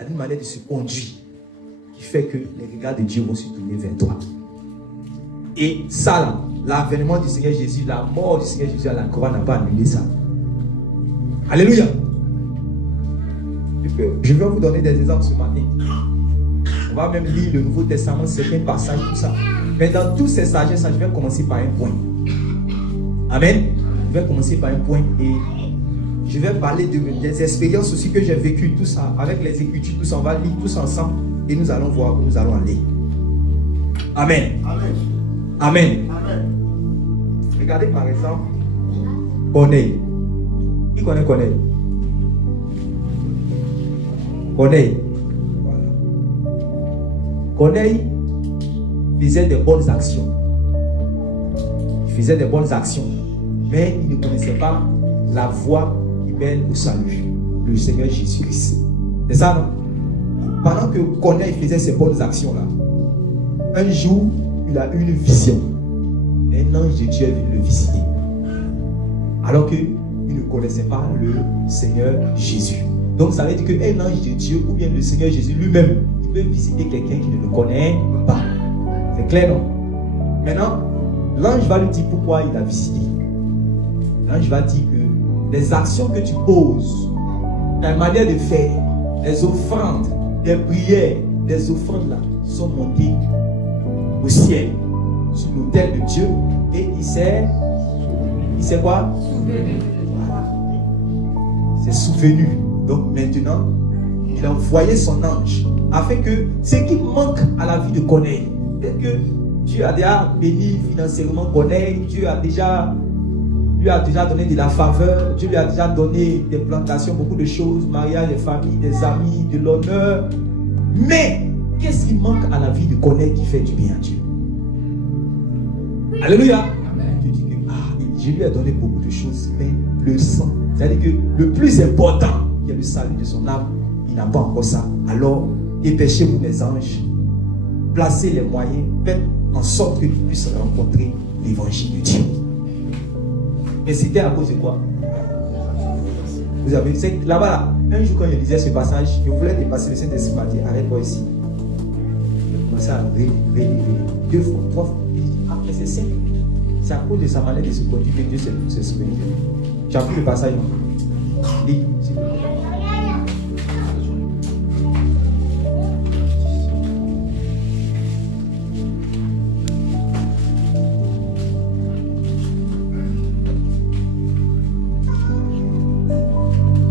a une manière de se conduire qui fait que les regards de Dieu vont se tourner vers toi. Et ça, là, l'avènement du Seigneur Jésus, la mort du Seigneur Jésus à la croix n'a pas annulé ça. Alléluia. Je vais vous donner des exemples ce matin. On va même lire le Nouveau Testament, certains passages, tout ça. Mais dans tous ces sagesses, je vais commencer par un point. Amen. Je vais commencer par un point et je vais parler des expériences aussi que j'ai vécues, tout ça, avec les Écritures, tout ça. On va lire tous ensemble et nous allons voir où nous allons aller. Amen. Amen. Amen. Amen. Regardez par exemple Corneille. Qui connaît Corneille? Corneille. Voilà. Corneille faisait des bonnes actions. Il faisait des bonnes actions. Mais il ne connaissait pas la voie qui mène au salut, le Seigneur Jésus-Christ. C'est ça, non? Pendant que Corneille faisait ces bonnes actions-là, un jour, il a eu une vision. Un ange de Dieu est venu le visiter. Alors qu'il ne connaissait pas le Seigneur Jésus. Donc ça veut dire qu'un ange de Dieu ou bien le Seigneur Jésus lui-même, il peut visiter quelqu'un qui ne le connaît pas. C'est clair, non? Maintenant, l'ange va lui dire pourquoi il a visité. L'ange va dire que les actions que tu poses, ta manière de faire, les offrandes, les prières, les offrandes là, sont montées au ciel, sur l'autel de Dieu, et il s'est quoi? Souvenu. Voilà. C'est souvenu. Donc maintenant, il a envoyé son ange afin que ce qui manque à la vie de Corneille, peut-être que Dieu a déjà béni financièrement Corneille, Dieu a déjà lui a déjà donné de la faveur, Dieu lui a déjà donné des plantations, beaucoup de choses, mariage, des familles, des amis, de l'honneur. Mais qu'est-ce qui manque à la vie de Corneille qui fait du bien à Dieu? Alléluia. Amen. Dieu dit que je lui ai donné beaucoup de choses, mais le sang, c'est-à-dire que le plus important, qui est le salut de son âme, il n'a pas encore ça. Alors, dépêchez-vous les anges, placez les moyens, faites en sorte que tu puisses rencontrer l'évangile de Dieu. Et c'était à cause de quoi? Vous avez vu, là-bas, un jour quand je lisais ce passage, je voulais dépasser le Saint-Esprit, m'a dit, arrête-toi ici. Je commençais à relire, 2 fois, 3 fois. Mais c'est simple. C'est à cause de sa manière de se conduire que Dieu s'est souvenu de lui. Tu as pris le passage, non? Lis, s'il te plaît.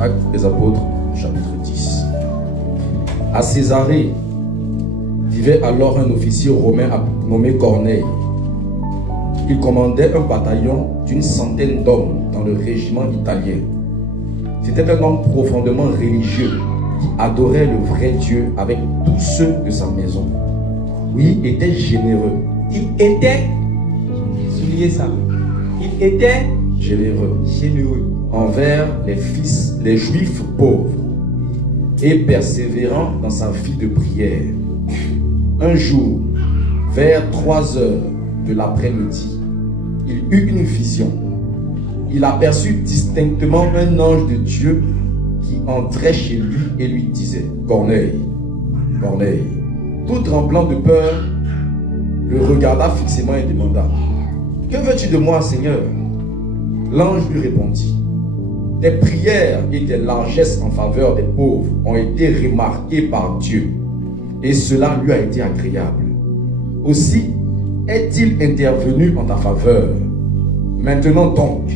Actes des Apôtres, chapitre 10. À Césarée vivait alors un officier romain nommé Corneille. Il commandait un bataillon d'une centaine d'hommes dans le régiment italien. C'était un homme profondément religieux qui adorait le vrai Dieu avec tous ceux de sa maison. Oui, il était généreux. Il était, soulignez ça, il était généreux envers les juifs pauvres et persévérant dans sa vie de prière. Un jour, vers 3 heures de l'après-midi, il eut une vision. Il aperçut distinctement un ange de Dieu qui entrait chez lui et lui disait: Corneille, Corneille. Tout tremblant de peur, le regarda fixement et demanda: Que veux-tu de moi, Seigneur? L'ange lui répondit: Tes prières et tes largesses en faveur des pauvres ont été remarquées par Dieu, et cela lui a été agréable. Aussi est-il intervenu en ta faveur. Maintenant donc,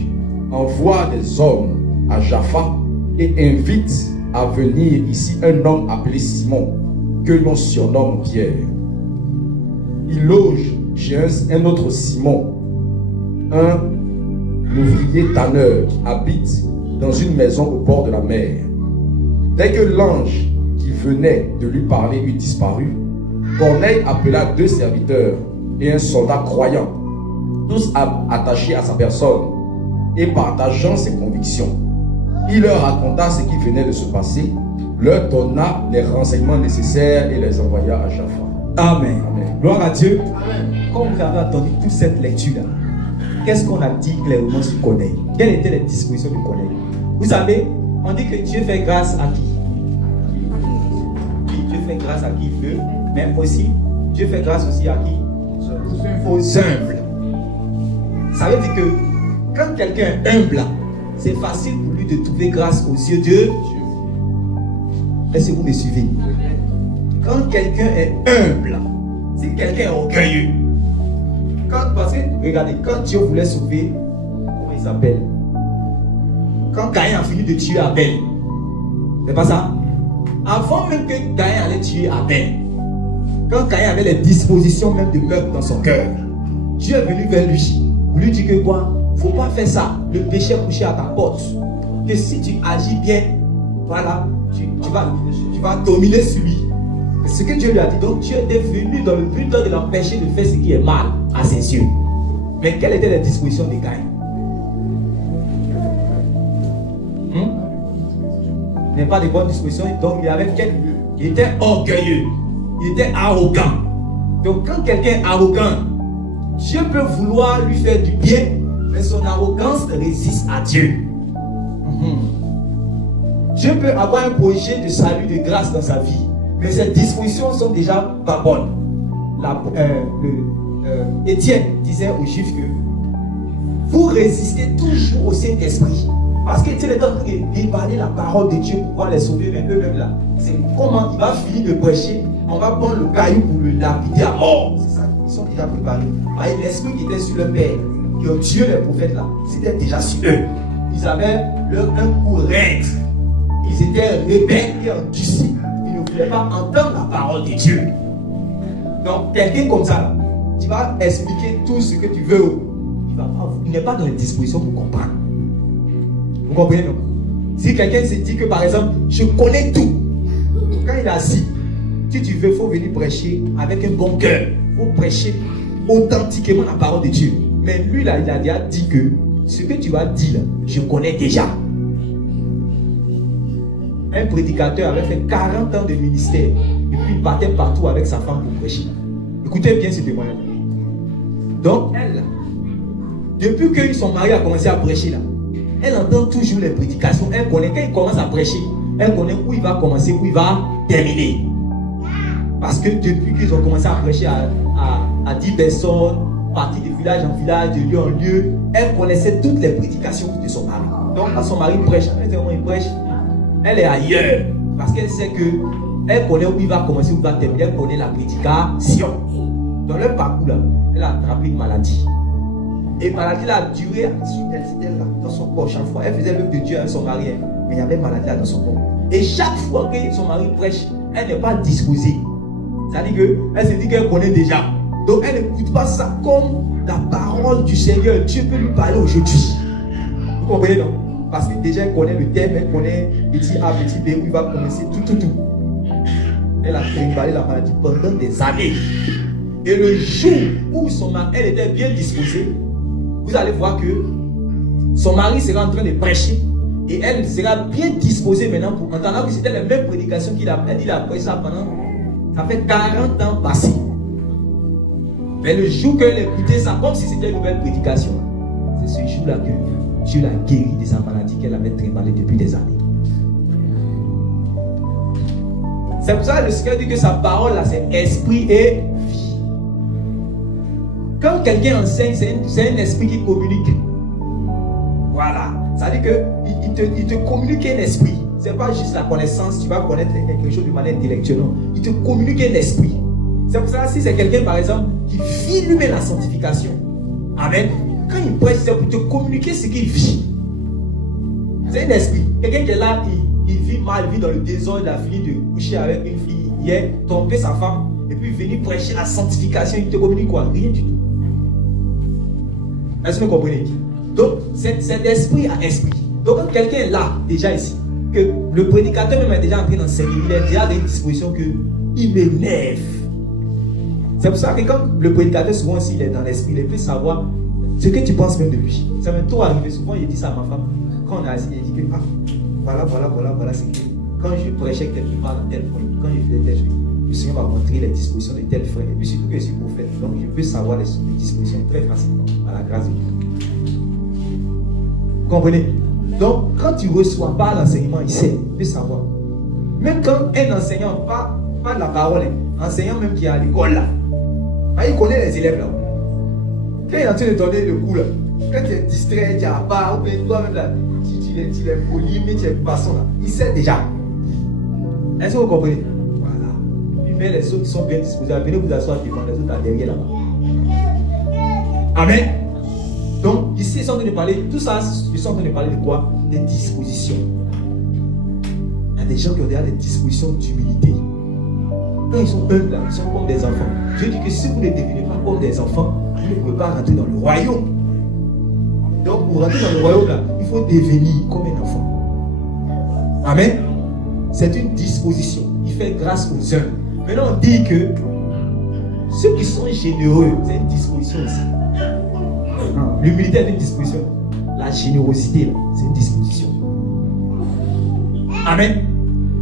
envoie des hommes à Jaffa et invite à venir ici un homme appelé Simon, que l'on surnomme Pierre. Il loge chez un autre Simon, un ouvrier tanneur qui habite dans une maison au bord de la mer. Dès que l'ange qui venait de lui parler eut disparu, Corneille appela 2 serviteurs et un soldat croyant, tous attachés à sa personne et partageant ses convictions. Il leur raconta ce qui venait de se passer, leur donna les renseignements nécessaires et les envoya à Jaffa. Amen. Amen. Gloire à Dieu. Amen. Quand vous avez entendu toute cette lecture-là, qu'est-ce qu'on a dit clairement sur Corneille? Quelles étaient les dispositions de Corneille? Vous savez, on dit que Dieu fait grâce à qui? grâce à qui il veut, mais aussi, Dieu fait grâce aussi à qui? Aux humbles. Ça veut dire que quand quelqu'un est humble, c'est facile pour lui de trouver grâce aux yeux de Dieu. Est-ce que vous me suivez? Quand quelqu'un est humble, si quelqu'un est orgueilleux, parce que, regardez, quand Dieu voulait sauver, comment il s'appelle? Quand Caïn a fini de tuer Abel, c'est pas ça? Avant même que Caïn allait tuer Abel, quand Caïn avait les dispositions même de meurtre dans son cœur, Dieu est venu vers lui dit que quoi? Faut pas faire ça. Le péché est couché à ta porte. Que si tu agis bien, voilà, tu vas dominer sur lui. C'est ce que Dieu lui a dit. Donc Dieu était venu dans le but de l'empêcher de faire ce qui est mal à ses yeux. Mais quelles étaient les dispositions de Caïn? Il n'est pas de bonnes dispositions. Donc il était orgueilleux. Il était arrogant. Donc quand quelqu'un est arrogant, Dieu peut vouloir lui faire du bien, mais son arrogance résiste à Dieu. Dieu peut avoir un projet de salut, de grâce dans sa vie, mais ses dispositions sont déjà pas bonnes. Étienne disait aux Juifs que vous résistez toujours au Saint-Esprit. Parce qu'Étienne est en train de déballer la parole de Dieu pour pouvoir les sauver, mais eux-mêmes là, c'est comment il va finir de prêcher, on va prendre le caillou pour le lapider à mort. C'est ça, ils sont déjà préparés. L'esprit qui était sur le Père, qui ont tué les prophètes là, c'était déjà sur eux. Ils avaient un coup raide. Ils étaient rebelles et endurcis. Ils ne voulaient pas entendre la parole de Dieu. Donc, quelqu'un comme ça, là, tu vas expliquer tout ce que tu veux. Il n'est pas dans les dispositions pour comprendre. Vous comprenez, non? Si quelqu'un se dit que, par exemple, je connais tout, quand il est assis, si tu veux, il faut venir prêcher avec un bon cœur. Il faut prêcher authentiquement la parole de Dieu. Mais lui, là, il a déjà dit que ce que tu vas dire, je connais déjà. Un prédicateur avait fait 40 ans de ministère et puis il partait partout avec sa femme pour prêcher. Écoutez bien ce témoignage. Donc, elle, depuis que son mari a commencé à prêcher là, elle entend toujours les prédications. Elle connaît, quand il commence à prêcher, elle connaît où il va commencer, où il va terminer. Parce que depuis qu'ils ont commencé à prêcher à 10 personnes, partir de village en village, de lieu en lieu, elle connaissait toutes les prédications de son mari. Donc quand son mari prêche, elle est ailleurs. Parce qu'elle sait que elle connaît où il va commencer, où il va terminer, elle connaît la prédication. Dans leur parcours là, elle a attrapé une maladie. Et la maladie là a duré c'était là, dans son corps chaque fois. Elle faisait l'œuvre de Dieu avec son mari, mais il y avait une maladie là dans son corps. Et chaque fois que son mari prêche, elle n'est pas disposée. C'est-à-dire qu'elle se dit qu'elle connaît déjà. Donc elle n'écoute pas ça comme la parole du Seigneur. Dieu peut lui parler aujourd'hui. Vous comprenez, non? Parce que déjà elle connaît le thème, elle connaît petit A, petit B, où il va commencer tout. Elle a trimballé la maladie pendant des années. Et le jour où son mari, elle était bien disposée, vous allez voir que son mari sera en train de prêcher et elle sera bien disposée maintenant pour entendre que c'était la même prédication qu'il a prêché ça pendant, ça fait 40 ans passés. Mais le jour qu'elle écoutait ça, comme si c'était une nouvelle prédication, c'est ce jour-là que Dieu l'a guérie de sa maladie qu'elle avait trimballée depuis des années. C'est pour ça que le Seigneur dit que sa parole là, c'est esprit et vie. Quand quelqu'un enseigne, c'est un esprit qui communique. Voilà. Ça veut dire qu'il te communique un esprit. Ce n'est pas juste la connaissance, tu vas connaître quelque chose de manière intellectuelle. Non. Il te communique un esprit. C'est pour ça que si c'est quelqu'un, par exemple, qui vit lui-même la sanctification, amen, quand il prêche, c'est pour te communiquer ce qu'il vit. C'est un esprit. Quelqu'un qui est là, il vit mal, il vit dans le désordre, il a fini de coucher avec une fille hier, tromper sa femme, et puis venir prêcher la sanctification, il te communique quoi? Rien du tout. Est-ce que vous comprenez? Donc, c'est d'esprit à esprit. Donc, quand quelqu'un est là, déjà ici, que le prédicateur même est déjà en train d'enseigner, il est déjà dans une disposition qu'il m'énerve. C'est pour ça que quand le prédicateur, souvent, s'il est dans l'esprit, il peut savoir ce que tu penses même de lui. Ça m'est tout arrivé. Souvent, il dit ça à ma femme. Quand on est assis, il dit que, voilà, c'est que quand je prêchais que tel parle à tel point, quand je faisais tel truc, le Seigneur m'a montré les dispositions de tel frère. Et puis surtout que je suis prophète. Donc je peux savoir les dispositions très facilement à la grâce de Dieu. Vous comprenez? Donc quand tu ne reçois pas l'enseignement, il sait, il peut savoir. Même quand un enseignant, pas pas de la parole, enseignant même qui est à l'école là. Il connaît les élèves là. Quand il est en train de donner le cours là, quand tu es distrait, tu n'as pas, ou bien toi-même là, tu es poli, mais tu es passant là, il sait déjà. Est-ce que vous comprenez? Voilà. Lui, mais les autres qui sont bien disposés, venez vous asseoir devant, les autres à derrière là-bas. Amen. Donc, ici, ils sont en train de parler, tout ça, ils sont en train de parler de quoi? Des dispositions. Il y a des gens qui ont déjà des dispositions d'humilité. Quand ils sont humbles, ils sont comme des enfants. Je dis que si vous ne devenez pas comme des enfants, vous ne pouvez pas rentrer dans le royaume. Donc, pour rentrer dans le royaume, là, il faut devenir comme un enfant. Amen. C'est une disposition. Il fait grâce aux humbles. Maintenant, on dit que ceux qui sont généreux, c'est une disposition aussi. L'humilité est une disposition. La générosité, c'est une disposition. Amen.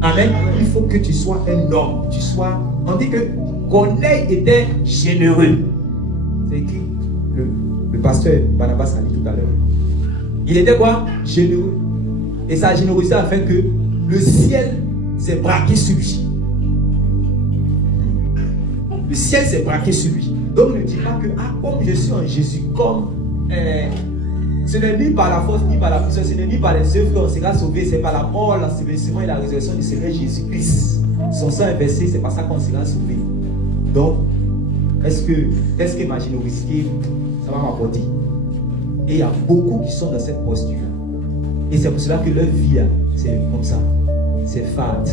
Amen. Il faut que tu sois un homme. Tu sois. On dit que Corneille était généreux. C'est écrit. Le pasteur Barnabas a dit tout à l'heure. Il était quoi? Généreux. Et sa générosité a fait que le ciel s'est braqué sur lui. Le ciel s'est braqué sur lui. Donc ne dis pas que comme je suis en Jésus, comme ce n'est ni par la force ni par la puissance, ce n'est ni par les œuvres qu'on sera sauvé, c'est par la mort, l'ensevelissement et la résurrection du Seigneur Jésus-Christ. Son sang est versé, c'est par ça qu'on sera sauvé. Donc, est-ce que ma générosité, ça va m'apporter? Et il y a beaucoup qui sont dans cette posture. Et c'est pour cela que leur vie, c'est comme ça. C'est fade.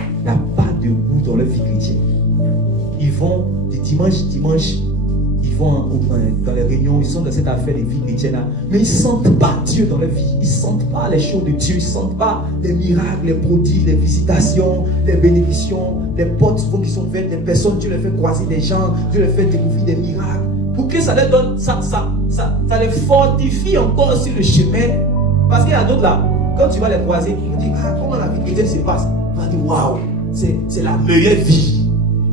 Il n'y a pas de goût dans leur vie chrétienne. Ils vont de dimanche, ils vont dans les réunions, ils sont dans cette affaire de vie chrétienne, mais ils ne sentent pas Dieu dans leur vie. Ils ne sentent pas les choses de Dieu. Ils ne sentent pas les miracles, les prodiges, les visitations, les bénédictions, les portes qui sont ouvertes, les personnes, Dieu les fait croiser des gens, Dieu les fait découvrir des miracles. Pour que ça les donne, ça les fortifie encore sur le chemin. Parce qu'il y a d'autres là, quand tu vas les croiser, tu dis, comment la vie chrétienne se passe? Tu vas dire, waouh, c'est la meilleure vie.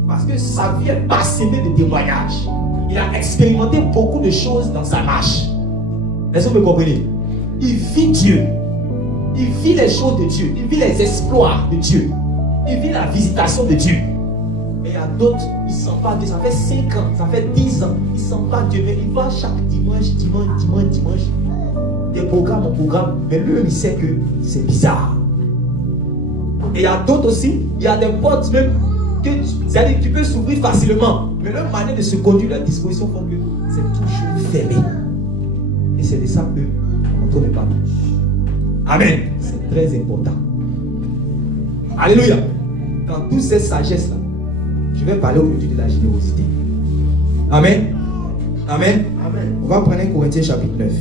Parce que sa vie est parsemée de témoignages. Il a expérimenté beaucoup de choses dans sa marche. Est-ce que vous me comprenez? Il vit Dieu. Il vit les choses de Dieu. Il vit les exploits de Dieu. Il vit la visitation de Dieu. Mais il y a d'autres, ils ne sentent pas Dieu. Ça fait 5 ans, ça fait 10 ans. Ils ne sentent pas Dieu. Mais ils vont chaque dimanche. Des programmes en programme. Mais lui, il sait que c'est bizarre. Et il y a d'autres aussi. Il y a des portes même. C'est-à-dire que tu peux s'ouvrir facilement. Mais leur manière de se conduire, la disposition font que c'est toujours fermé. Et c'est de ça que on ne tourne pas. Amen. C'est très important. Alléluia. Dans toutes ces sagesses-là, je vais parler aujourd'hui de la générosité. Amen. Amen. Amen. On va prendre 1 Corinthiens chapitre 9.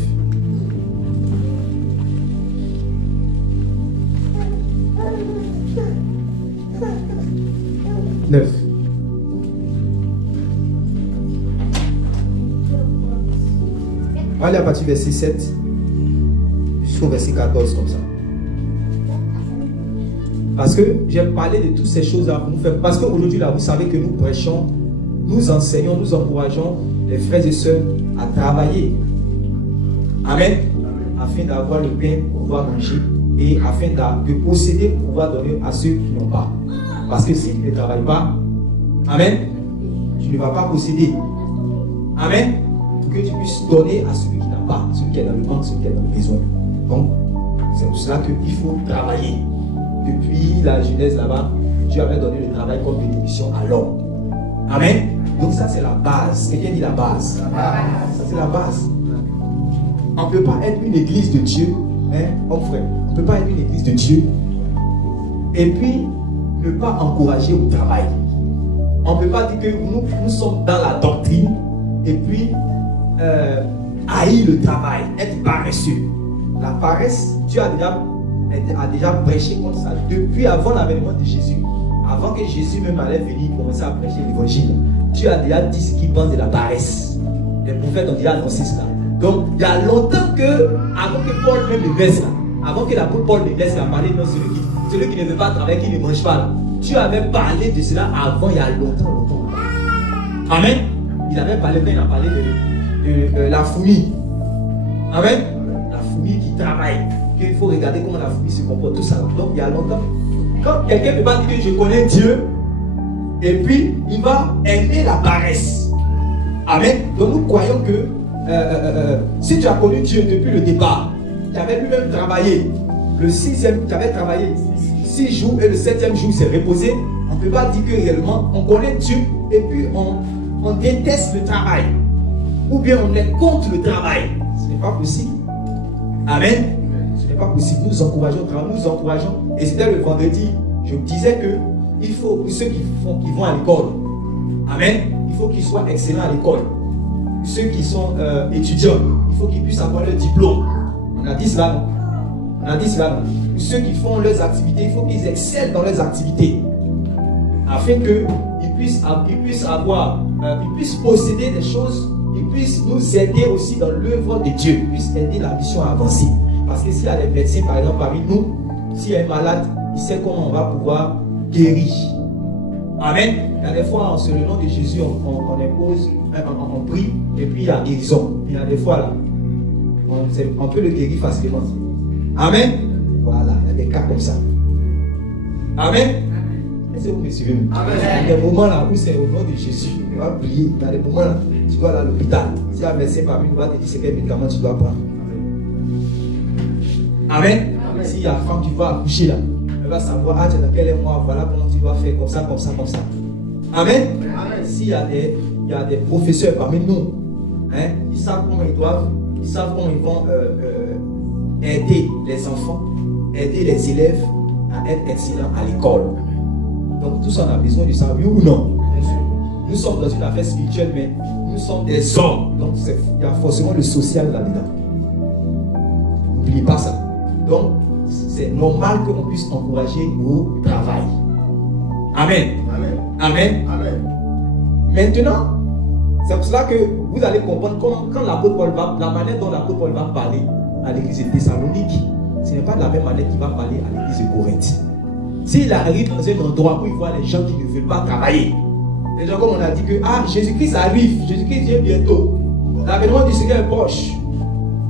On va aller à partir du verset 7 jusqu'au verset 14 comme ça. Parce que j'ai parlé de toutes ces choses à nous faire. Parce qu'aujourd'hui là, vous savez que nous prêchons, nous enseignons, nous encourageons les frères et sœurs à travailler. Amen. Afin d'avoir le pain pour pouvoir manger et afin de posséder pour pouvoir donner à ceux qui n'ont pas. Parce que si tu ne travailles pas, amen, tu ne vas pas posséder. Amen. Pour que tu puisses donner à celui qui n'a pas, celui qui est dans le manque, celui qui est dans le besoin. Donc, c'est pour cela qu'il faut travailler. Depuis la Genèse là-bas, Dieu avait donné le travail comme bénédiction à l'homme. Amen. Donc ça c'est la base. Quelqu'un dit la base. Ça c'est la base. On ne peut pas être une église de Dieu, mon frère. On ne peut pas être une église de Dieu et puis ne pas encourager au travail. On ne peut pas dire que nous sommes dans la doctrine et puis haïr le travail, être paresseux. La paresse, Dieu a déjà prêché contre ça depuis avant l'avènement de Jésus. Avant que Jésus même allait venir commencer à prêcher l'évangile, Dieu a déjà dit ce qu'il pense de la paresse. Les prophètes ont déjà annoncé cela. Donc il y a longtemps que, avant que Paul même le laisse là, avant que l'apôtre Paul le laisse, il a parlé de celui qui ne veut pas travailler, qui ne mange pas là. Dieu avait parlé de cela avant, il y a longtemps. Amen. Il avait parlé, il a parlé de la fourmi. Amen. La fourmi qui travaille. Il faut regarder comment la fourmi se comporte, tout ça. Donc il y a longtemps. Quand quelqu'un ne peut pas dire que je connais Dieu, Et puis, il va aimer la paresse. Amen. Donc nous croyons que si tu as connu Dieu depuis le départ, tu avais lui-même travaillé. Le 6e, tu avais travaillé 6 jours et le 7e jour s'est reposé. On ne peut pas dire que réellement on connaît Dieu et puis on déteste le travail. Ou bien on est contre le travail. Ce n'est pas possible. Amen. Ce n'est pas possible. Nous encourageons, nous encourageons. Et c'était le vendredi, je me disais que il faut que ceux qui vont à l'école, amen, il faut qu'ils soient excellents à l'école. Ceux qui sont étudiants, il faut qu'ils puissent avoir leur diplôme. On a dit cela, non? On a dit cela, non? Ceux qui font leurs activités, il faut qu'ils excellent dans leurs activités. Afin qu'ils puissent avoir, ils puissent posséder des choses, ils puissent nous aider aussi dans l'œuvre de Dieu, ils puissent aider la mission à avancer. Parce que s'il y a des médecins, par exemple, parmi nous, s'il y a un malade, il sait comment on va pouvoir guérir. Amen. Il y a des fois, sur le nom de Jésus, on impose, on prie, et puis il y a guérison. Il y a des fois, là, on peut le guérir facilement. Amen. Voilà, il y a des cas comme ça. Amen. Est-ce que vous me suivez? Amen. Il y a des moments là où c'est au nom de Jésus. Tu vas prier. Il y a des moments là, tu vas aller à l'hôpital. Si un médecin parmi nous va te dire c'est quel médicament tu dois prendre. Amen. Amen. Si il y a une femme qui va accoucher là, elle va savoir, ah, tu es dans quel mois, voilà comment tu dois faire, comme ça, comme ça, comme ça. Amen. Amen. S'il y a des professeurs parmi nous, hein, ils savent comment ils doivent, ils savent comment ils vont aider les enfants, aider les élèves à être excellents à l'école. Donc tous on a besoin de ça, oui ou non? Nous sommes dans une affaire spirituelle, mais nous sommes des hommes. Donc il y a forcément le social là-dedans. N'oubliez pas ça. Donc c'est normal qu'on puisse encourager au travail. Amen. Amen. Amen. Amen. Maintenant, c'est pour cela que vous allez comprendre quand l'apôtre Paul va, la manière dont l'apôtre Paul va parler à l'église de Thessalonique, ce n'est pas de la même manière qu'il va parler à l'église de Corinthe. S'il arrive dans un endroit où il voit les gens qui ne veulent pas travailler, les gens comme on a dit que Jésus-Christ arrive, Jésus-Christ vient bientôt, l'avènement du Seigneur est proche,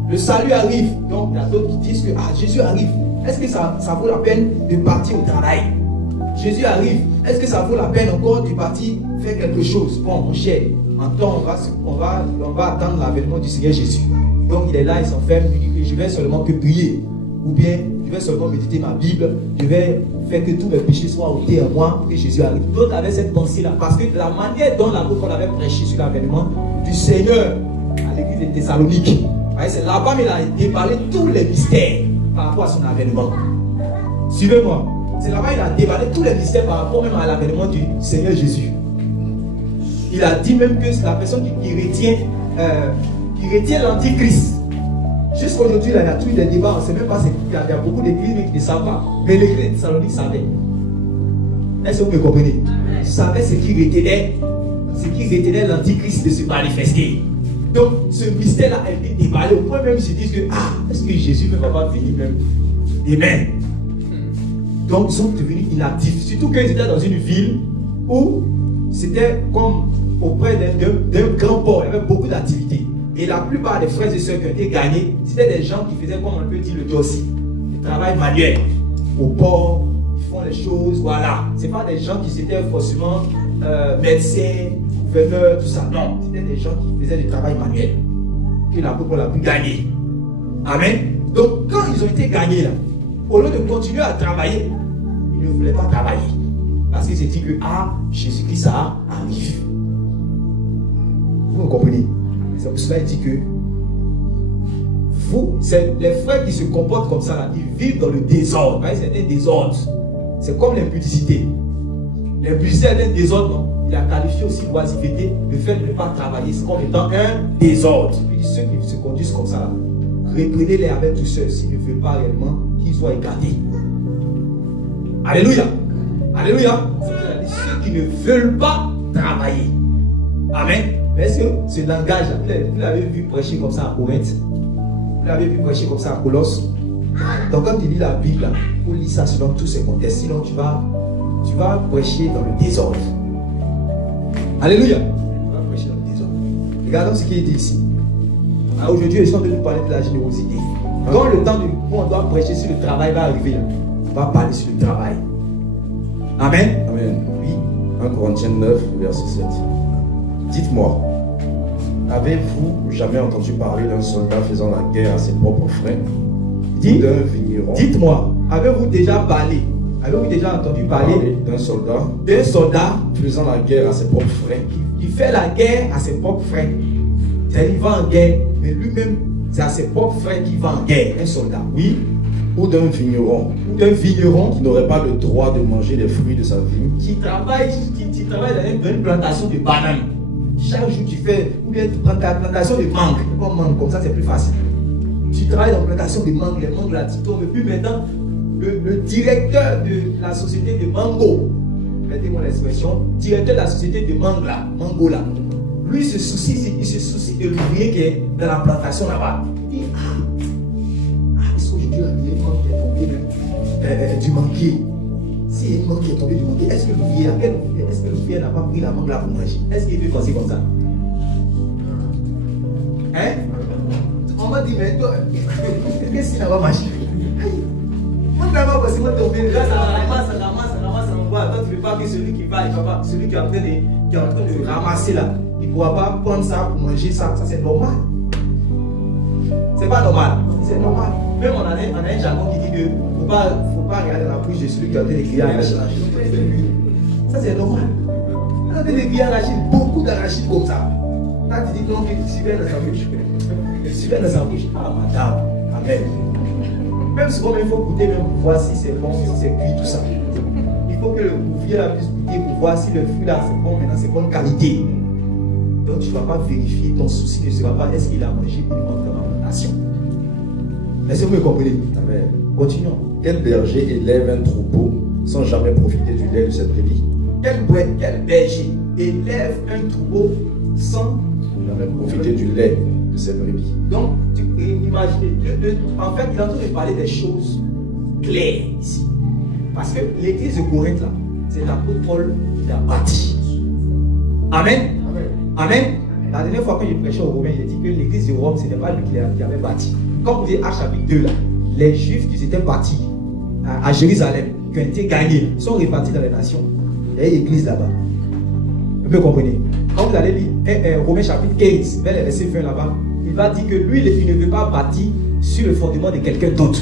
le salut arrive. Donc il y a d'autres qui disent que Jésus arrive. Est-ce que ça vaut la peine de partir au travail? Jésus arrive. Est-ce que ça vaut la peine encore de partir faire quelque chose? Bon, mon cher, en temps, on va attendre l'avènement du Seigneur Jésus. Donc il est là, il s'enferme, il dit que je vais seulement que prier. Ou bien, je vais seulement méditer ma Bible, je vais faire que tous mes péchés soient ôtés en moi, que Jésus arrive. D'autres avaient cette pensée-là, parce que la manière dont l'apôtre avait prêché sur l'avènement du Seigneur à l'église de Thessalonique, c'est là-bas qu'il a déballé tous les mystères par rapport à son avènement. Suivez-moi. C'est là-bas qu'il a déballé tous les mystères par rapport même à l'avènement du Seigneur Jésus. Il a dit même que c'est la personne qui retient l'antichrist. Jusqu'à aujourd'hui, il y a tous des débats, on ne sait même pas, il y a beaucoup d'églises qui ne savent pas. Mais l'église de Thessalonique savait. Est-ce que vous me comprenez? Ils savaient ce qui retenait l'antichrist de se manifester. Donc, ce mystère-là a été déballé au point même ils se disent que, est-ce que Jésus ne va pas venir même? Amen. Donc, ils sont devenus inactifs. Surtout qu'ils étaient dans une ville où c'était comme auprès d'un grand port, il y avait beaucoup d'activités. Et la plupart des frères et sœurs qui ont été gagnés, c'était des gens qui faisaient, comme on peut dire, le dossier, le travail manuel. Au port, ils font les choses, voilà. Ce n'est pas des gens qui étaient forcément médecins, gouverneurs, tout ça. Non, c'était des gens qui faisaient du travail manuel. Que l'apôtre a pu gagner. Amen. Donc, quand ils ont été gagnés, là, au lieu de continuer à travailler, ils ne voulaient pas travailler. Parce qu'ils s'est dit que, Jésus-Christ arrive. Vous me comprenez? C'est pour cela qu'il dit que c'est les frères qui se comportent comme ça, là, ils vivent dans le désordre. C'est un désordre. C'est comme l'impudicité. L'impudicité est un désordre, non? Il a qualifié aussi l'oisiveté, le fait de ne pas travailler, c'est comme étant un désordre. Il dit ceux qui se conduisent comme ça, reprenez-les avec tout seul s'ils ne veulent pas réellement qu'ils soient écartés. Alléluia. Alléluia. Ceux qui ne veulent pas travailler. Amen. Mais est-ce que ce langage-là, vous l'avez vu prêcher comme ça à Corinthe? Vous l'avez vu prêcher comme ça à Colosse? Donc quand tu lis la Bible, vous lisez ça selon tous ces contextes. Sinon tu vas prêcher dans le désordre. Alléluia. Tu vas prêcher dans le désordre. Regardons ce qui est dit ici. Aujourd'hui, je suis en train de nous parler de la générosité. Quand le temps où on doit prêcher sur le travail va arriver, là, on va parler sur le travail. Amen. Amen. Oui. 1 Corinthiens 9, verset 7. Dites-moi, avez-vous jamais entendu parler d'un soldat faisant la guerre à ses propres frères? D'un vigneron? Dites-moi, avez-vous déjà entendu parler d'un soldat faisant la guerre à ses propres frères? Qui fait la guerre à ses propres frères. C'est-à-dire qu'il va en guerre, mais lui-même, c'est à ses propres frères qu'il va en guerre, un soldat, oui. Ou d'un vigneron qui n'aurait pas le droit de manger les fruits de sa vigne, qui travaille dans une plantation de bananes. Chaque jour tu fais, ou bien tu prends ta plantation de mangue, comme ça c'est plus facile. Tu travailles dans la plantation de mangue, les mangues là, tu tombes. Et puis maintenant, le directeur de la société de mango, mettez-moi l'expression, directeur de la société de mango là, lui il se soucie de l'ouvrier qui est dans la plantation là-bas. Il dit, est-ce qu'aujourd'hui la mangue qui est tombée du manguier? Si il y a une mangue qui est tombée du manguier, est-ce que l'ouvrier n'a pas pris la mangue là pour manger? Est-ce qu'il peut penser comme ça? Hein? On m'a dit, mais toi, qu'est-ce qu'il n'a pas mangé? Moi, je n'ai pas passé, moi, tomber. Là, ça ramasse, on voit. Toi, tu ne veux pas que celui qui va, celui qui est en train de ramasser là, il ne pourra pas prendre ça pour manger ça. Ça, c'est normal. C'est pas normal. C'est normal. Même on a un jargon qui dit que faut pas regarder dans la bouche de celui qui a été grillé à la Chine. Ça, c'est normal. On a été grillé à la Chine, beaucoup d'arachides comme ça. Là, tu dis non, tu suivais dans sa bouche. Tu suivais dans sa bouche. Ah, madame. Amen. Même souvent, il faut goûter, même pour voir si c'est bon, si c'est cuit, tout ça. Il faut que le ouvrier la puisse goûter pour voir si le fruit là, c'est bon, maintenant, c'est bonne qualité. Donc, tu ne vas pas vérifier, ton souci ne sera pas est-ce qu'il a mangé une mangue dans la plantation. Est-ce que vous me comprenez? Amen. Continuons. Quel berger élève un troupeau sans jamais profiter du lait de cette brebis? Quel berger élève un troupeau sans jamais profiter du lait de cette brebis? Donc, tu peux imaginer, en fait, il est en train de parler des choses claires ici. Parce que l'église de Corinthe, là, c'est l'apôtre Paul qui l'a bâti. Amen. Amen. La dernière fois que j'ai prêché aux Romains, il a dit que l'église de Rome, ce n'est pas lui qui avait bâti. Comme vous dites, Actes chapitre 2, là, les Juifs qui étaient partis à Jérusalem, qui ont été gagnés, sont répartis dans les nations. Il y a une église là-bas. Vous me comprenez? Quand vous allez lire Romains chapitre 15, vers les versets 20 là-bas, il va dire que lui, il ne veut pas bâtir sur le fondement de quelqu'un d'autre.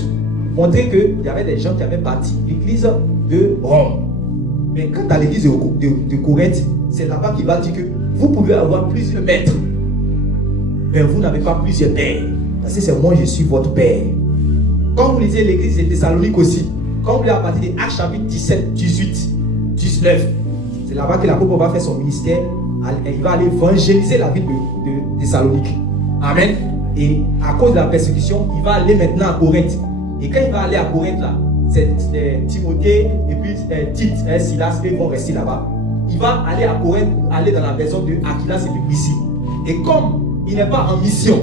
Montrer qu'il y avait des gens qui avaient bâti l'église de Rome. Mais quant à l'église de Corinthe, c'est là-bas qu'il va dire que vous pouvez avoir plusieurs maîtres, mais vous n'avez pas plusieurs pères. Parce que c'est moi, je suis votre père. Quand vous lisez l'église de Thessalonique aussi, quand vous lisez à partir de Actes chapitre 17, 18, 19, c'est là-bas que l'apôtre va faire son ministère. Il va aller évangéliser la ville de Thessalonique. Amen. Et à cause de la persécution, il va aller maintenant à Corinthe. Et quand il va aller à Corinthe, là, c'est Timothée et puis Tite, Silas, ils vont rester là-bas. Il va aller à Corinthe pour aller dans la maison de Aquilas et de Priscille. Et comme il n'est pas en mission,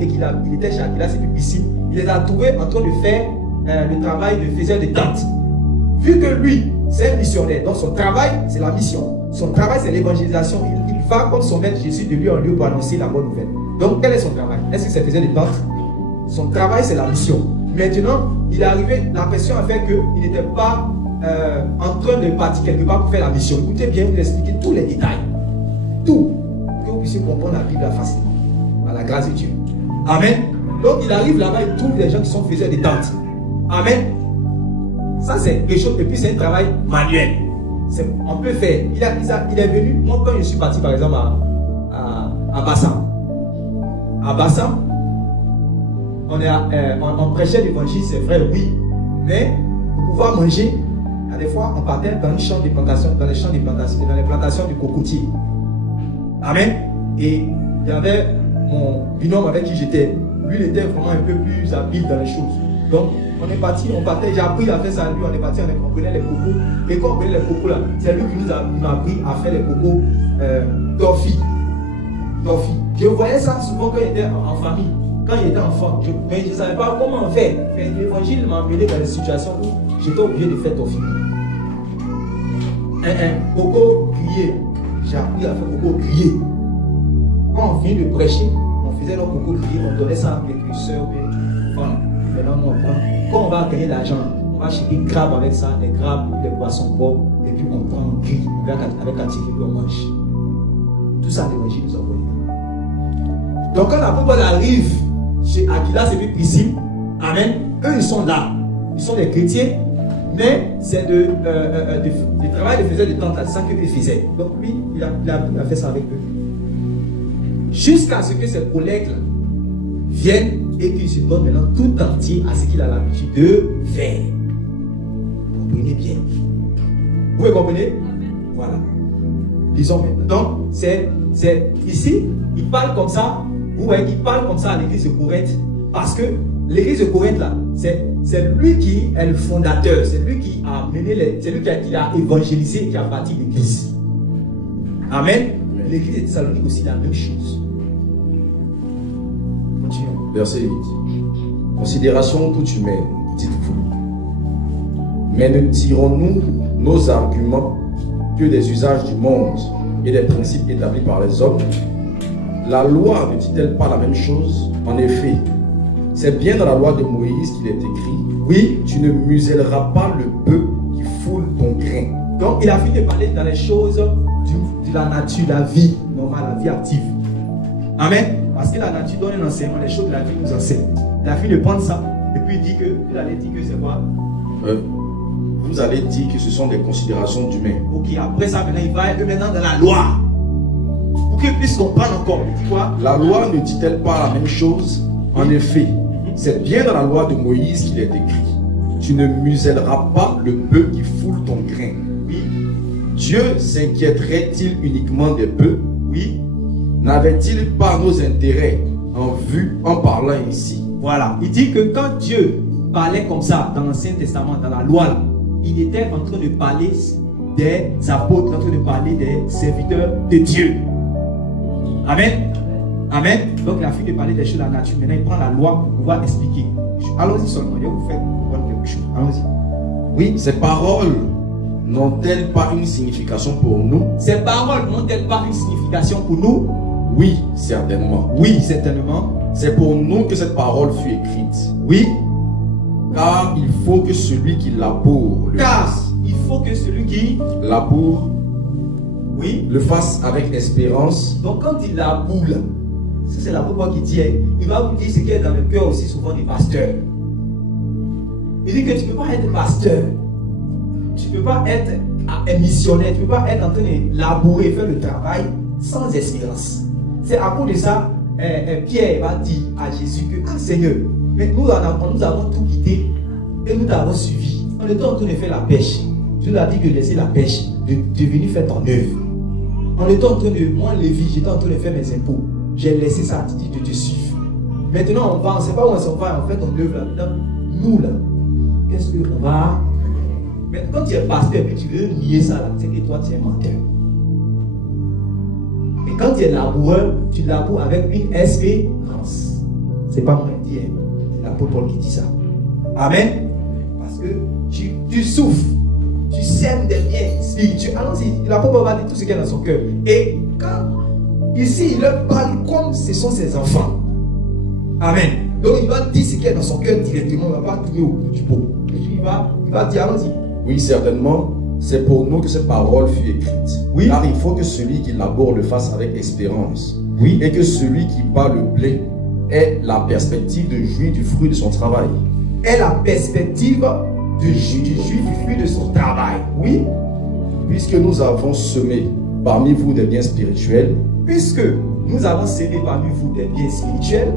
et qu'il était chez Aquilas et de Priscille, il les a trouvés en train de faire le travail de faiseur de tentes. Vu que lui, c'est un missionnaire, donc son travail, c'est la mission. Son travail, c'est l'évangélisation. Il va comme son maître Jésus de lieu en lieu pour annoncer la bonne nouvelle. Donc, quel est son travail? Est-ce que c'est faiseur de tentes? Son travail, c'est la mission. Maintenant, il est arrivé, la pression a fait qu'il n'était pas en train de partir quelque part pour faire la mission. Écoutez bien, vous expliquer tous les détails. Tout. Que vous puissiez comprendre la Bible facilement. Par la grâce de Dieu. Amen. Donc, il arrive là-bas, il trouve des gens qui sont faiseurs de tentes. Amen. Ça, c'est quelque chose. Et puis, c'est un travail manuel. On peut faire. Il est venu. Moi, quand je suis parti, par exemple, à Bassam. À Bassam, on prêchait l'évangile, c'est vrai, oui. Mais pour pouvoir manger, il y a des fois, on partait dans les champs de plantation, dans les plantations du cocotier. Amen. Et il y avait mon binôme avec qui j'étais. Lui, il était vraiment un peu plus habile dans les choses. Donc, on est parti, on partait, j'ai appris à faire ça à lui, on est parti, on prenait les cocos. Et quand on prenait les cocos là, c'est lui qui nous a appris à faire les cocos d'orphi. Je voyais ça souvent quand il était en famille, quand il était enfant. Mais je ne savais pas comment faire. L'évangile m'a amené dans des situations où j'étais obligé de faire d'orphi. Un coco grillé. J'ai appris à faire coco grillé. Quand on vient de prêcher, on faisait nos coco grillés, on donnait ça à mes cuisseurs. Voilà. Maintenant, quand on va gagner de l'argent, on va acheter des crabes avec ça, des crabes, des poissons pauvres. et puis on prend un gris avec un tigre et on mange. Tout ça, l'évangile nous envoie. Donc quand l'apôtre Paul arrive chez Aquilas et puis Priscille, amen, eux ils sont là. Ils sont des chrétiens, mais c'est du travail de faisait de temps, c'est ça qu'ils faisaient. Donc lui, il a fait ça avec eux. Jusqu'à ce que ses collègues viennent et qu'ils se donnent maintenant tout entier à ce qu'il a l'habitude de faire. Vous comprenez bien. Vous pouvez comprendre? Voilà. Disons maintenant. Donc, c'est ici, il parle comme ça. Vous voyez qu'il parle comme ça à l'église de Corinthe. Parce que l'église de Corinthe, là, c'est lui qui est le fondateur. C'est lui qui a mené, c'est lui qui a évangélisé et qui a bâti l'église. Amen. L'église de Thessalonique aussi la même chose. Continuons. Verset 8. Considération toute humaine, dites-vous. Mais ne tirons-nous nos arguments que des usages du monde et des principes établis par les hommes? La loi ne dit-elle pas la même chose? En effet, c'est bien dans la loi de Moïse qu'il est écrit: oui, tu ne muselleras pas le bœuf qui foule ton grain. Donc il a fini de parler dans les choses de la nature, la vie normale, la vie active. Amen. Parce que la nature donne un enseignement, les choses de la vie nous enseignent. Il a fini de prendre ça et puis il allait dire que c'est quoi? Vous allez dire que ce sont des considérations d'humains. Ok, après ça, maintenant il va maintenant dans la loi. Pour qu'ils puissent comprendre encore. Il dit quoi? La loi ne dit-elle pas la même chose? En effet, c'est bien dans la loi de Moïse qu'il est écrit: tu ne muselleras pas le bœuf qui foule ton grain. Oui. Dieu s'inquiéterait-il uniquement des bœufs? Oui. N'avait-il pas nos intérêts en vue en parlant ici? Voilà. Il dit que quand Dieu parlait comme ça dans l'Ancien Testament, dans la loi, il était en train de parler des apôtres, en train de parler des serviteurs de Dieu. Amen. Amen. Donc il a fini de parler des choses de la nature. Maintenant il prend la loi pour pouvoir expliquer. Allons-y seulement, je vais vous faire comprendre quelque chose. Allons-y. Oui, ces paroles n'ont-elles pas une signification pour nous? Ces paroles n'ont-elles pas une signification pour nous? Oui, certainement. Oui, certainement. C'est pour nous que cette parole fut écrite. Oui. Car il faut que celui qui laboure il faut que celui qui laboure, oui, le fasse avec espérance. Donc quand il laboure, ça c'est l'apôtre qui dit, il va vous dire ce qui est dans le cœur aussi souvent des pasteurs. Il dit que tu ne peux pas être pasteur, tu ne peux pas être un missionnaire, tu ne peux pas être en train de labourer, faire le travail sans espérance. C'est à cause de ça, Pierre va dire à Jésus que, ah Seigneur, mais nous avons tout quitté et nous t'avons suivi. On était en train de faire la pêche. Tu nous as dit de laisser la pêche, de venir faire ton œuvre. On était en train de, moi Lévi, j'étais en train de faire mes impôts. J'ai laissé ça, tu dis de te suivre. Maintenant on va, on ne sait pas où on s'en va, on fait ton œuvre là. Nous là, qu'est-ce qu'on va? Mais quand tu es pasteur et tu veux nier ça là, c'est que toi tu es menteur. Et quand tu es laboureur, tu laboures avec une espérance. C'est pas moi qui dis, c'est l'apôtre Paul qui dit ça. Amen. Parce que tu souffres, tu sèmes des biens spirituels. Allons-y, l'apôtre Paul va dire tout ce qu'il y a dans son cœur. Et quand ici il leur parle comme ce sont ses enfants. Amen. Donc il va dire ce qu'il y a dans son cœur directement, il ne va pas tourner au bout du pot. Il va dire, allons-y. Oui, certainement. C'est pour nous que cette parole fut écrite. Oui. Car il faut que celui qui labore le fasse avec espérance. Oui. Et que celui qui bat le blé ait la perspective de jouir du fruit de son travail. Ait la perspective de jouir du fruit de son travail. Oui. Puisque nous avons semé parmi vous des biens spirituels. Puisque nous avons semé parmi vous des biens spirituels.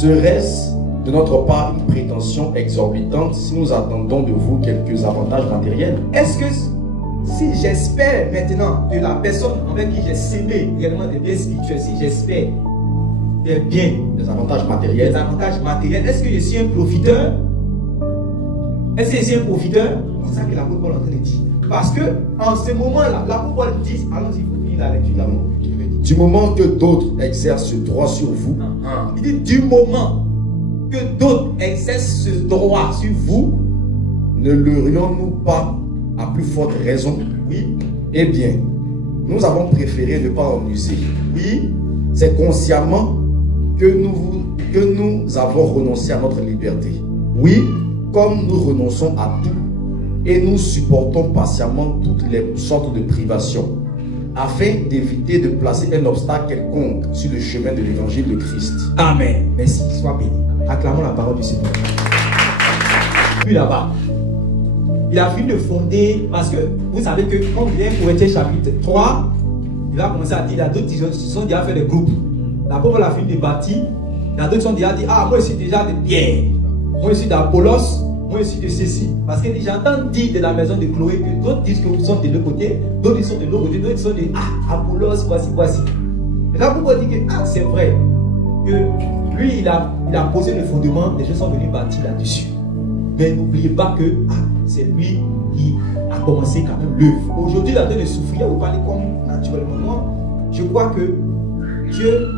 Serait-ce de notre part une prétention exorbitante si nous attendons de vous quelques avantages matériels? Est-ce que si j'espère maintenant de la personne avec qui j'ai sémé réellement des biens spirituels, si j'espère des biens, des avantages matériels, est-ce que je suis un profiteur? Est-ce que je suis un profiteur? C'est ça que l'apôtre Paul est en train de dire. Parce que en ce moment-là, l'apôtre Paul dit, allons-y, vous finissez la lecture d'abord. Du moment que d'autres exercent ce droit sur vous, il dit du moment que d'autres exercent ce droit sur vous, ne l'aurions-nous pas à plus forte raison? Oui. Eh bien, nous avons préféré ne pas en user. Oui. C'est consciemment que nous avons renoncé à notre liberté. Oui. Comme nous renonçons à tout et nous supportons patiemment toutes les sortes de privations, afin d'éviter de placer un obstacle quelconque sur le chemin de l'évangile de Christ. Amen. Merci, sois béni. Acclamons la parole du Seigneur. Puis là-bas, il a fini de fonder, parce que vous savez que quand vous vient Corinthiens chapitre 3, il va commencer à dire, il y a d'autres qui sont déjà fait des groupes. L'apôtre a fini de bâtir, il y a d'autres qui sont déjà dit, ah, moi je suis déjà de Pierre, moi je suis d'Apollos, moi je suis de ceci. Parce que j'entends dire de la maison de Chloé que d'autres disent que vous sont de l'autre côté, d'autres ils sont de l'autre côté, d'autres sont de Apollos, voici. Mais là, pourquoi dire que c'est vrai que lui, il a posé le fondement, les gens sont venus bâtir là-dessus. Mais n'oubliez pas que c'est lui qui a commencé quand même l'œuvre. Aujourd'hui, il a de souffrir, vous parlez comme naturellement. Moi, je crois que Dieu,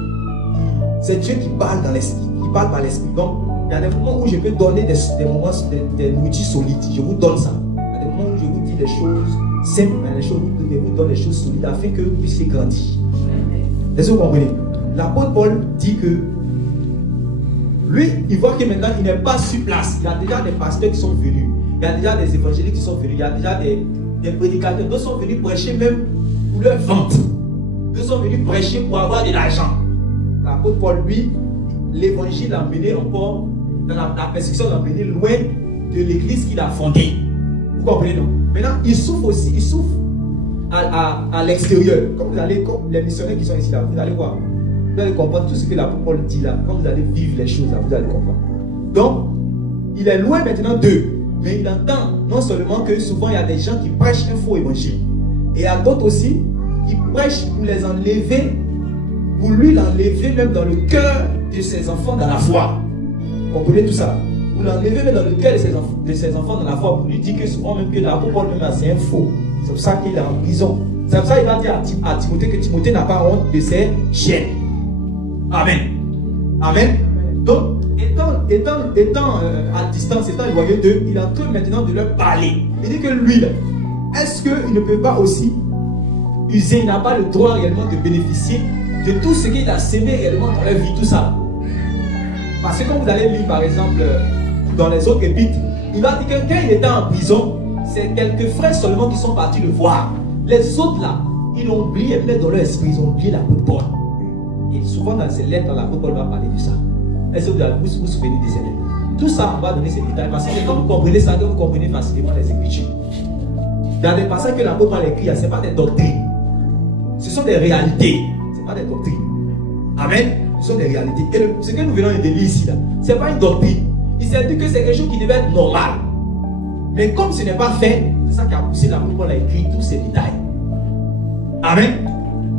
c'est Dieu qui parle dans l'esprit, qui parle par l'esprit. Donc, il y a des moments où je peux donner des moments, des nourritures solides. Je vous donne ça. Il y a des moments où je vous dis des choses simples, mais je vous donne des choses solides afin que vous puissiez grandir. Est-ce que vous comprenez? L'apôtre Paul dit que lui, il voit que maintenant, il n'est pas sur place. Il y a déjà des pasteurs qui sont venus. Il y a déjà des évangélistes qui sont venus. Il y a déjà des prédicateurs. D'autres sont venus prêcher même pour leur vente. D'autres sont venus prêcher pour avoir de l'argent. L'apôtre Paul, lui, l'évangile l'a mené encore, dans la persécution l'a mené loin de l'église qu'il a fondée. Vous comprenez, non? Maintenant, il souffre aussi. Il souffre à l'extérieur. Comme les missionnaires qui sont ici, là, vous allez voir. Vous allez comprendre tout ce que l'apôtre Paul dit là. Quand vous allez vivre les choses là, vous allez comprendre. Donc, il est loin maintenant d'eux. Mais il entend non seulement que souvent il y a des gens qui prêchent un faux évangile. Et il y a d'autres aussi qui prêchent pour les enlever, pour lui l'enlever même dans le cœur de ses enfants dans la foi. Vous comprenez tout ça? Pour l'enlever même dans le cœur de ses enfants dans la foi. Pour lui dire que souvent même que l'apôtre Paul même c'est un faux. C'est pour ça qu'il est en prison. C'est pour ça qu'il va dire à Timothée que Timothée n'a pas honte de ses chaînes. Amen. Amen. Donc, étant à distance, étant éloigné d'eux, il est en train maintenant de leur parler. Il dit que lui, est-ce qu'il ne peut pas aussi user, il n'a pas le droit réellement de bénéficier de tout ce qu'il a sémé réellement dans leur vie, tout ça. Parce que quand vous allez lire par exemple dans les autres épîtres, il va dire que quand il était en prison, c'est quelques frères seulement qui sont partis le voir. Les autres là, ils l'ont oublié, même dans leur esprit, ils ont oublié l'apôtre Paul. Et souvent dans ces lettres, l'apôtre Paul va parler de ça. Est-ce que vous vous souvenez de ces lettres? Tout ça, on va donner ces détails. Parce que quand vous comprenez ça, vous comprenez facilement les Écritures. Dans les passages que l'apôtre Paul écrit, ce n'est pas des doctrines. Ce sont des réalités. Ce n'est pas des doctrines. Amen. Ce sont des réalités. Et ce que nous venons de lire ici, ce n'est pas une doctrine. Il s'est dit que c'est quelque chose qui devait être normal. Mais comme ce n'est pas fait, c'est ça qui a poussé l'apôtre Paul à écrire tous ces détails. Amen.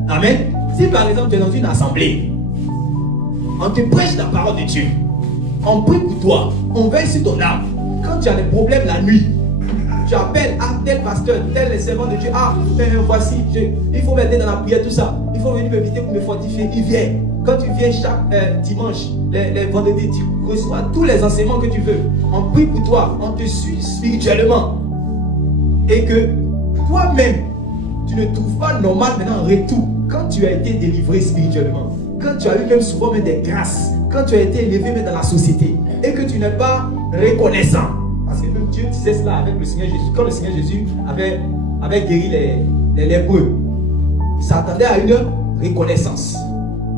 Amen. Si par exemple tu es dans une assemblée, on te prêche la parole de Dieu, on prie pour toi, on veille sur ton âme. Quand tu as des problèmes la nuit, tu appelles à tel pasteur, tel servant de Dieu. Ah, voici, il faut m'aider dans la prière, tout ça. Il faut venir m'inviter pour me fortifier. Il vient. Quand tu viens chaque dimanche, les vendredis, tu reçois tous les enseignements que tu veux. On prie pour toi, on te suit spirituellement. Et que toi-même, tu ne trouves pas normal maintenant en retour. Quand tu as été délivré spirituellement, quand tu as eu même souvent même des grâces, quand tu as été élevé même dans la société, et que tu n'es pas reconnaissant. Parce que même Dieu disait cela avec le Seigneur Jésus. Quand le Seigneur Jésus avait guéri les lépreux, il s'attendait à une reconnaissance.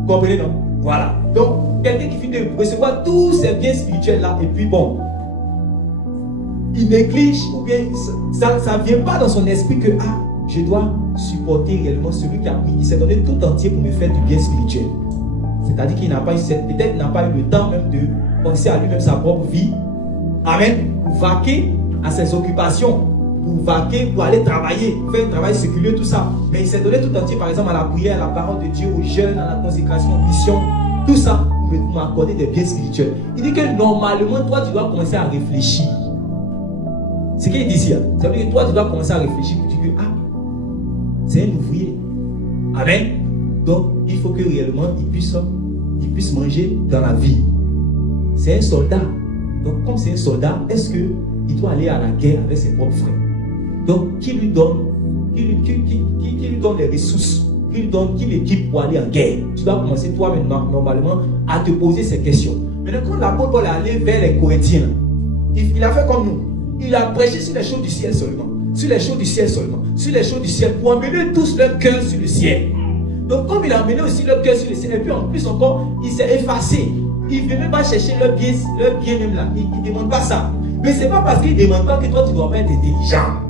Vous comprenez, non? Voilà. Donc, quelqu'un qui finit de recevoir tous ces biens spirituels là, et puis bon, il néglige, ou bien ça ne vient pas dans son esprit que, ah, je dois supporter réellement celui qui a pris, qui s'est donné tout entier pour me faire du bien spirituel. C'est-à-dire qu'il n'a pas eu peut-être n'a pas eu le temps même de penser à lui-même sa propre vie. Amen. Pour vaquer à ses occupations, pour vaquer, pour aller travailler, faire un travail séculier, tout ça. Mais il s'est donné tout entier, par exemple, à la prière, à la parole de Dieu, aux jeunes, à la consécration, aux missions, tout ça, pour m'accorder des biens spirituels. Il dit que normalement, toi, tu dois commencer à réfléchir. C'est ce qu'il dit ici. Ça veut dire que toi, tu dois commencer à réfléchir pour te dire, ah, c'est un ouvrier. Amen. Donc, il faut que réellement, il puisse manger dans la vie. C'est un soldat. Donc, comme c'est un soldat, est-ce qu'il doit aller à la guerre avec ses propres frères? Donc, qui lui donne les ressources? Qui l'équipe pour aller en guerre? Tu dois commencer toi maintenant, normalement, à te poser ces questions. Maintenant, quand l'apôtre Paul est allé vers les Corinthiens, il a fait comme nous. il a prêché sur les choses du ciel seulement. Sur les choses du ciel seulement. Sur les choses du ciel. Pour amener tous leur cœur sur le ciel. Donc comme il a amené aussi leur cœur sur le ciel, et puis en plus encore, il s'est effacé. Il ne veut même pas chercher leur bien même là. Il ne demande pas ça. Mais ce n'est pas parce qu'il ne demande pas que toi tu ne dois pas être intelligent.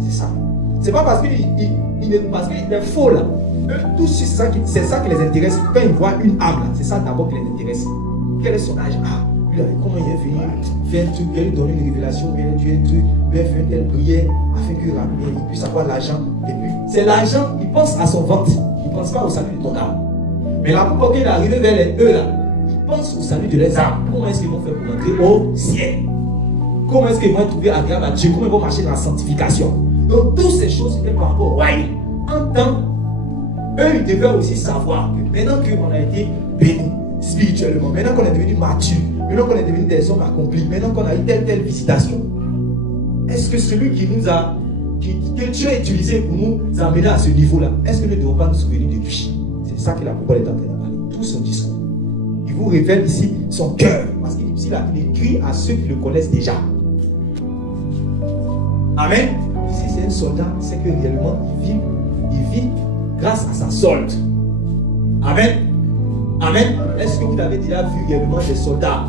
C'est ça. C'est pas parce qu'il est faux là. Tout c'est ça qui les intéresse. Quand ils voient une âme là, c'est ça d'abord qui les intéresse. Quel est son âge? Ah, lui, comment il est venu faire un truc, lui donner une révélation, bien Dieu, un truc, bien faire une telle prière, afin que rapidement il puisse avoir l'argent. Et puis, c'est l'argent, il pense à son ventre. Il ne pense pas au salut de ton âme. Mais là, pourquoi il est arrivé vers les eux là, ils pensent au salut de leurs âmes. Comment est-ce qu'ils vont faire pour entrer au ciel? Comment est-ce qu'ils vont être trouvés agréables à Dieu? Comment ils vont marcher dans la sanctification? Donc, toutes ces choses, c'était par rapport au royaume. En temps, eux, ils devaient aussi savoir que maintenant qu'on a été bénis spirituellement, maintenant qu'on est devenu mature, maintenant qu'on est devenu des hommes accomplis, maintenant qu'on a eu telle visitation, est-ce que celui qui nous a, que Dieu a utilisé pour nous amener à ce niveau-là, est-ce que nous ne devons pas nous souvenir de lui? C'est ça que la parole est en train de parler. Tout son discours. Il vous révèle ici son cœur. Parce qu'il écrit à ceux qui le connaissent déjà. Amen. Si c'est un soldat, c'est que réellement il vit grâce à sa solde. Amen. Amen. Est-ce que vous avez déjà vu réellement des soldats?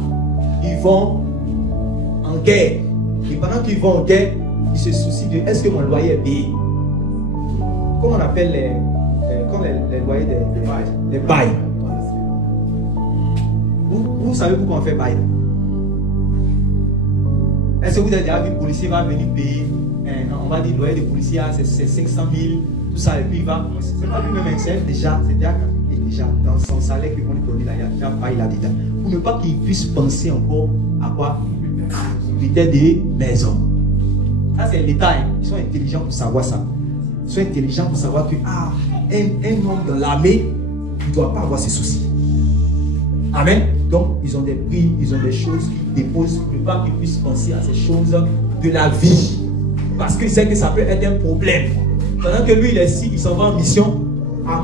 Ils vont en guerre. Et pendant qu'ils vont en guerre, ils se soucient de est-ce que mon loyer est payé? Comment on appelle les loyers des bails? Vous savez pourquoi on fait bail? Est-ce que vous avez déjà vu le policier va venir payer, on va dire le loyer de policier, c'est 500 000, tout ça, et puis il va, c'est pas lui-même, c'est déjà dans son salaire que vous lui donnez là, il y a déjà bail là-dedans. Pour ne pas qu'il puisse penser encore à quoi? Peut-être des maisons. Ça c'est l'État, hein. Ils sont intelligents pour savoir ça. Ils sont intelligents pour savoir que un homme dans l'armée, il ne doit pas avoir ses soucis. Amen. Donc, ils ont des prix, ils ont des choses qu'ils déposent pour ne pas qu'ils puissent penser à ces choses de la vie. Parce qu'ils savent que ça peut être un problème. Pendant que lui, il est ici, il s'en va en mission à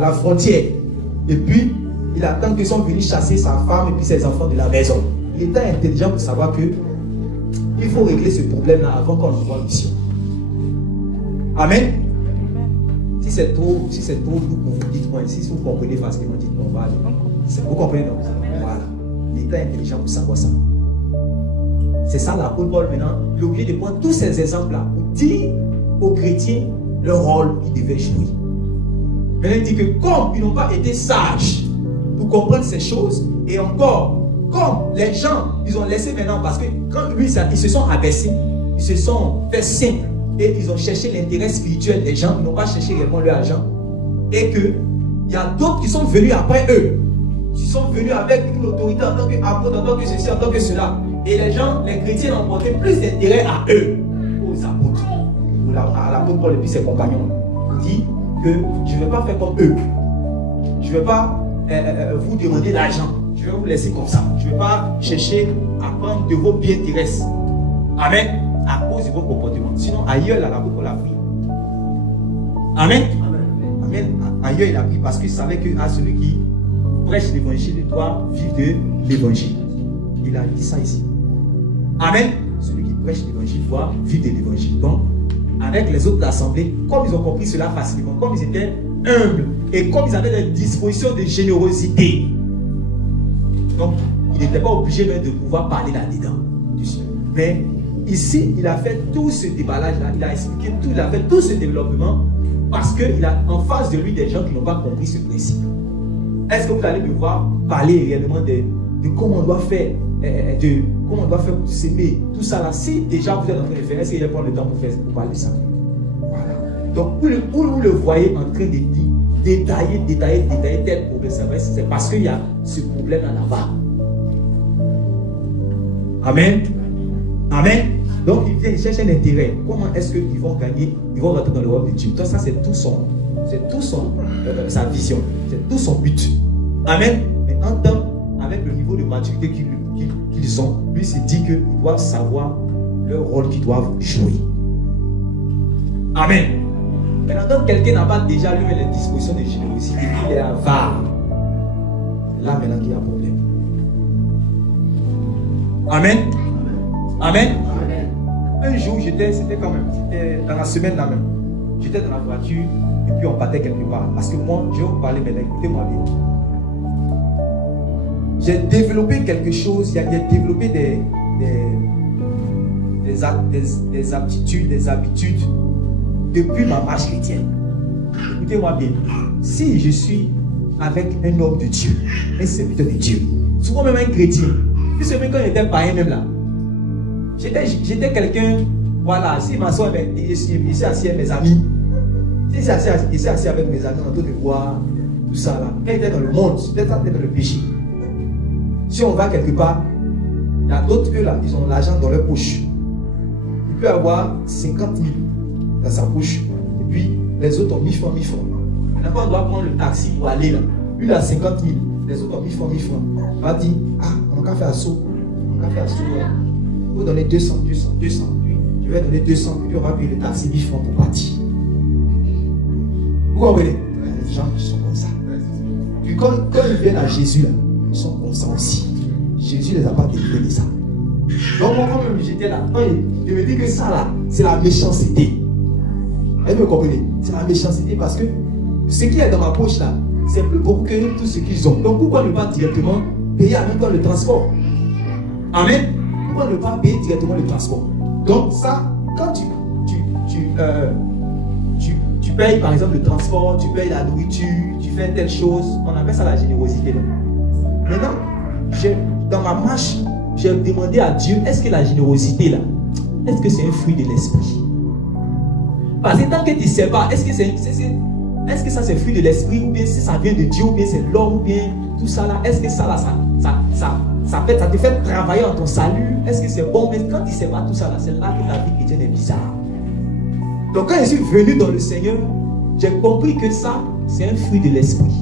la frontière. Et puis, il attend qu'ils sont venus chasser sa femme et puis ses enfants de la maison. L'État est intelligent pour savoir que il faut régler ce problème-là avant qu'on envoie en mission. Amen. Si c'est trop lourd pour vous, dites-moi. Si vous comprenez facilement, dites-moi. Vous comprenez, non? Voilà. L'État est intelligent pour savoir ça. C'est ça l'apôtre Paul maintenant. Il est obligé de prendre tous ces exemples-là pour dire aux chrétiens le rôle qu'ils devaient jouer. Maintenant, il dit que comme ils n'ont pas été sages pour comprendre ces choses, et encore, comme les gens, ils ont laissé maintenant, parce que quand lui, ils se sont abaissés, ils se sont fait simples, et ils ont cherché l'intérêt spirituel des gens, ils n'ont pas cherché réellement leur argent. Et qu'il y a d'autres qui sont venus après eux. Qui sont venus avec une autorité en tant qu'apôtre, en tant que ceci, en tant que cela. Et les gens, les chrétiens ont porté plus d'intérêt à eux, aux apôtres. À l'apôtre Paul et puis ses compagnons. Il dit que je ne vais pas faire comme eux. Je ne vais pas vous demander d'argent. Je vais vous laisser comme ça. Je ne vais pas chercher à prendre de vos biens terrestres. Amen. À cause de vos comportements. Sinon, ailleurs, là, l'apôtre Paul a pris. Amen. Amen. Ailleurs, il a pris parce qu'il savait que celui qui prêche l'évangile doit vivre de l'évangile. Il a dit ça ici. Amen. Celui qui prêche l'évangile doit vivre de l'évangile. Donc, avec les autres de l'assemblée, comme ils ont compris cela facilement, comme ils étaient humbles et comme ils avaient des dispositions de générosité, donc il n'était pas obligé même de pouvoir parler là-dedans. Mais ici, il a fait tout ce déballage-là, il a expliqué tout, il a fait tout ce développement parce qu'il a en face de lui des gens qui n'ont pas compris ce principe. Est-ce que vous allez me voir parler réellement de comment on doit faire, comment on doit faire pour s'aimer, tout ça là? Si déjà vous êtes en train de faire, est-ce qu'il va prendre le temps pour parler de ça? Voilà. Donc, vous le voyez en train de dire, détailler tel problème, c'est parce qu'il y a ce problème là-bas. Amen. Amen. Donc, il vient, il cherche un intérêt. Comment est-ce qu'ils vont gagner? Ils vont rentrer dans le royaume de Dieu. Donc, ça, c'est tout sa vision. C'est tout son but. Amen. Mais en temps, avec le niveau de maturité qu'ils ont, lui s'est dit qu'ils doivent savoir le rôle qu'ils doivent jouer. Amen. Maintenant, quand quelqu'un n'a pas déjà lu les dispositions de générosité, il est avare. Là, maintenant, il y a un problème. Amen. Amen. Un jour, c'était quand même, c'était dans la semaine là même. J'étais dans la voiture et puis on partait quelque part. Parce que moi, je vais vous parler maintenant, écoutez-moi bien. J'ai développé quelque chose, j'ai développé des aptitudes, des habitudes depuis ma marche chrétienne. Écoutez-moi bien. Si je suis avec un homme de Dieu, un serviteur de Dieu, souvent même un chrétien, puisque même quand j'étais païen même là, j'étais quelqu'un, voilà, si ma soeur est ici assis avec mes amis, si ici assis avec mes amis, en train de boire, tout ça là, quand j'étais dans le monde, j'étais dans le péché. Si on va quelque part, il y a d'autres eux là, ils ont l'argent dans leur poche. Il peut avoir 50 000 dans sa poche, et puis les autres ont 1000 francs, 1000 francs. Maintenant, on doit prendre le taxi pour aller là. Lui, il a 50 000, les autres ont 1000 francs, 1000 francs. On va dire, ah, on va faire assaut. On va faire assaut. Il faut donner 200. Je vais donner 200, puis on va payer le taxi 1000 francs pour partir. Vous comprenez? Les gens sont comme ça. Puis quand ils viennent à Jésus là, ils sont comme ça aussi. Jésus ne les a pas délivrés de ça. Donc moi, quand même j'étais là, je me dis que ça là, c'est la méchanceté. Vous me comprenez? C'est la méchanceté parce que ce qui est dans ma poche là, c'est plus beaucoup que tout ce qu'ils ont. Donc pourquoi ne pas directement payer en même temps le transport? Amen. Pourquoi ne pas payer directement le transport? Donc ça, quand tu payes par exemple le transport, tu payes la nourriture, tu fais telle chose, on appelle ça la générosité. Maintenant, dans ma marche, j'ai demandé à Dieu, est-ce que la générosité là, est-ce que c'est un fruit de l'esprit? Parce que tant que tu ne sais pas, est-ce que ça c'est fruit de l'esprit, ou bien si ça vient de Dieu, ou bien c'est l'homme, ou bien tout ça là, est-ce que ça là, ça te fait travailler en ton salut? Est-ce que c'est bon? Mais quand tu ne sais pas tout ça là, c'est là que ta vie chrétienne est bizarre. Donc quand je suis venu dans le Seigneur, j'ai compris que ça, c'est un fruit de l'esprit.